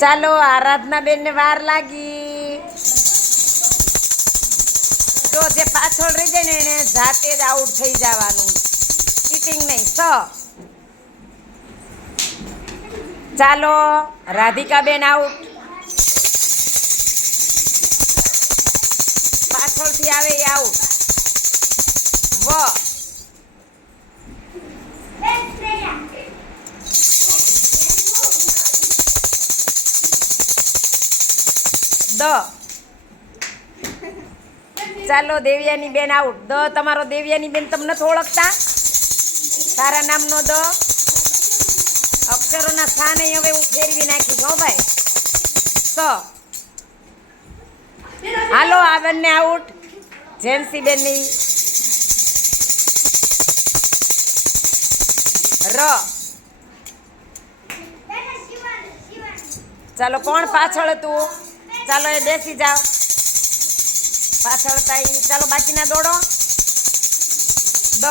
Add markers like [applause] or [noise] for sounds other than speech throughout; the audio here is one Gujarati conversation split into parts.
ચાલો. આરાધના બેન ને વાર લાગી. તો જે પાછળ રહી જાય ને એને જાતે જ આઉટ થઈ જવાનું. ચીટિંગ નહીં, સ. ચાલો રાધિકા બેન આઉટ પાછળથી આવે એ આઉટ ચાલો દેવિયાની બેન આઉટ દ તમારો દેવિયાની બેન તમને ઓળખતા? તારા નામનો દ. અક્ષરોના સ્થાને હવે હું ફેરવી નાખીશ, હો ભાઈ. સ. હાલો આ બંને આઉટ. જેન્સી બેનની. ર. ચાલો, કોણ પાછળ હતું? ચાલો એ બેસી જાઓ. પાછળ તાઈ, ચાલો બાકીના દોડો. દ.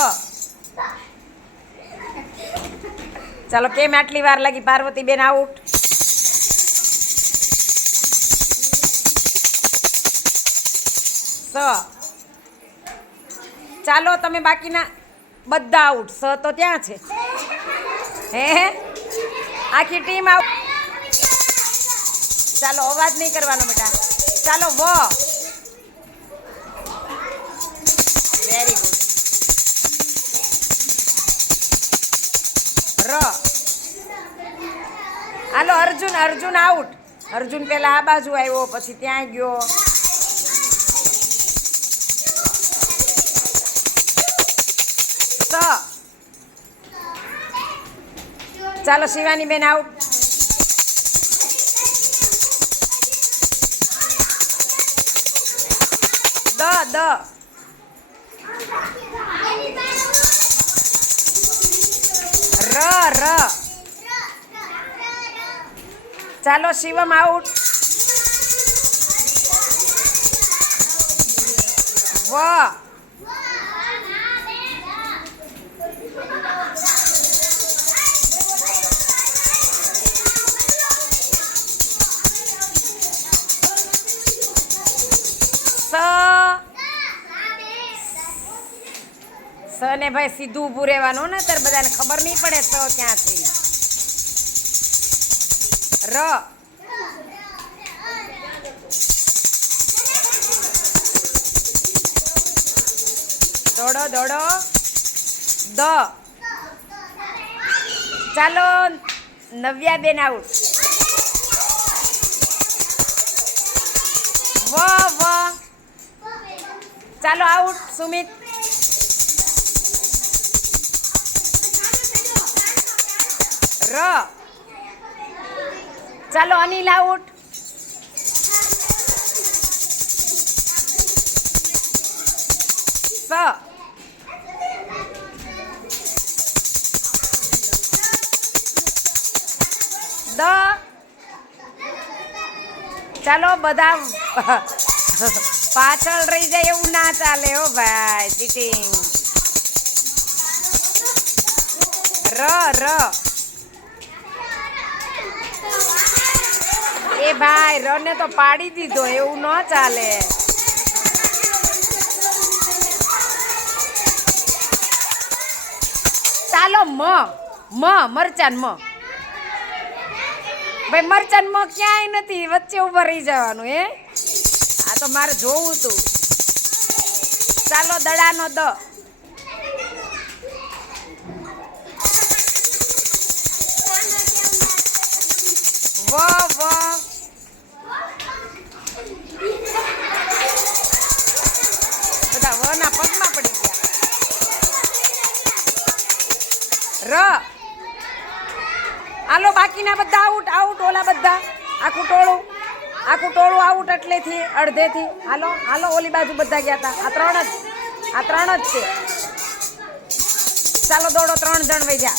ચાલો કેમ આટલી વાર લાગી? પાર્વતી બેન આઉટ સ. ચાલો તમે બાકીના બધા આઉટ સ તો ત્યાં છે. હે આખી ટીમ આઉટ ચાલો, અવાજ નહીં કરવાનો બેટા. ચાલો, વ. વેરી ગુડ ર. હાલો, અર્જુન અર્જુન આઉટ અર્જુન પેલા આ બાજુ આવ્યો, પછી ત્યાં ગયો. ચાલો, શિવાની બેન આઉટ દ ર ર ચાલો શિવમ આઉટ વ સ ને ભાઈ સીધું ઊભું રહેવાનું ને, ત્યારે બધાને ખબર નહીં પડે સ ક્યાંથી. ર. દોડો દોડો. દ. ચાલો નવ્યા બેન આઉટ વ વ. ચાલો આઉટ સુમિત. ર. ચાલો અનિલ આઉટ. સ. દ. ચાલો બધા [laughs] પાછળ રહી જાય એવું ના ચાલે હો ભાઈ ચીટિંગ ર ર. ભાઈ, રને તો પાડી દીધો, એવું ન ચાલે. ચાલો મ મ મરચાન મ. ભાઈ મરચાન મ ક્યાંય નથી, વચ્ચે ઊભા રહી જવાનું, હે? આ તો મારે જોવું તું. ચાલો, દડાનો દ. ર. હાલો, બાકીના બધા આઉટ આઉટ ઓલા બધા. આખું ટોળું આખું ટોળું આઉટ એટલેથી, અડધેથી. હાલો હાલો, ઓલી બાજુ બધા ગયા હતા આ ત્રણ જ, આ ત્રણ જ છે. ચાલો, દોડો ત્રણ જણ વહી જા.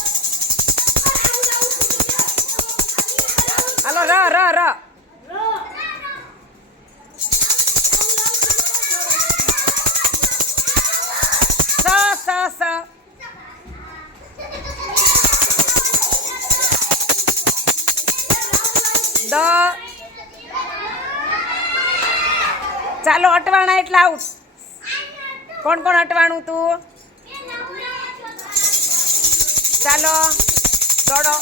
હાલો, ર ર ર. દ. ચાલો અટવાણા એટલે આવું. કોણ કોણ અટવાણું તું? ચાલો દોડો.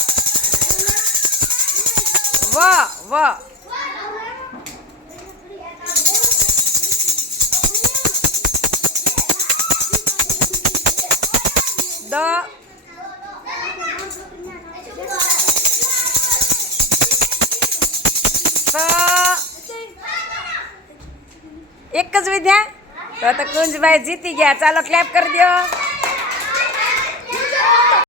વ વ. એક જ વિદ્યા? તો તો કુંજભાઈ જીતી ગયા. ચાલો ક્લેપ કરી દો